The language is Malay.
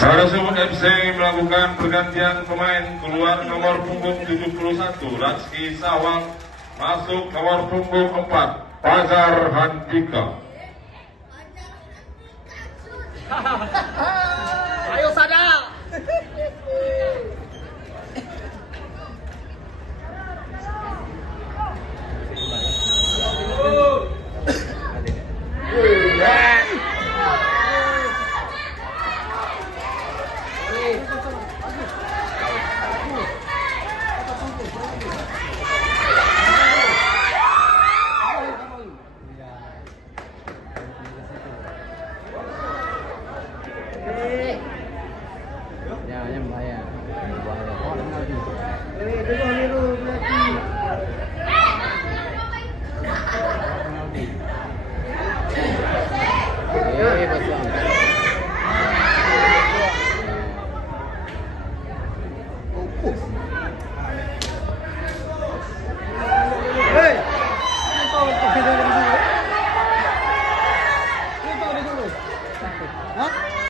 Sarasubun FC melakukan pergantian pemain, keluar nomor punggung 71 Razki Sawang, masuk nomor punggung 4 Fajar Handika. Ayo sadar. Ya, yang bahaya. Bahaya. Oh,